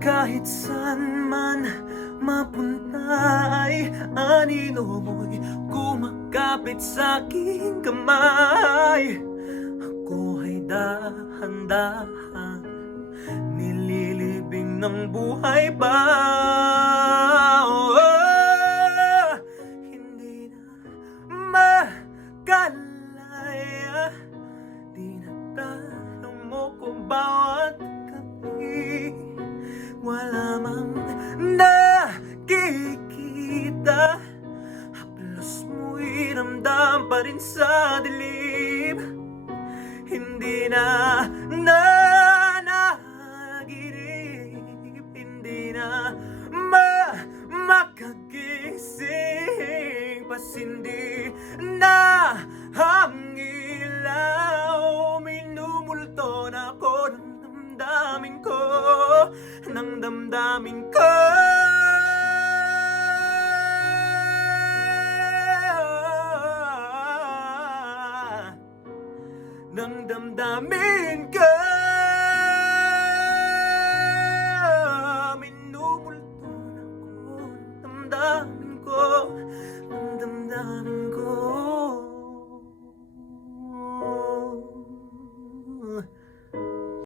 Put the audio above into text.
Kahit saan man mapunta ay anino mo'y kumakapit sa aking kamay. Ako ay dahan-dahan nililibing ng buhay pa. Hindi na makalaya, dinadala mo ko bawat gabi. Wala mang nakikita, haplos mo'y ramdam pa rin sa dilim. Hindi na nanaginip, hindi na makagising, pasindi na hangilaw. Minumulto na ako ng damdamin ko, ng damdamin ko. Ng damdamin ko.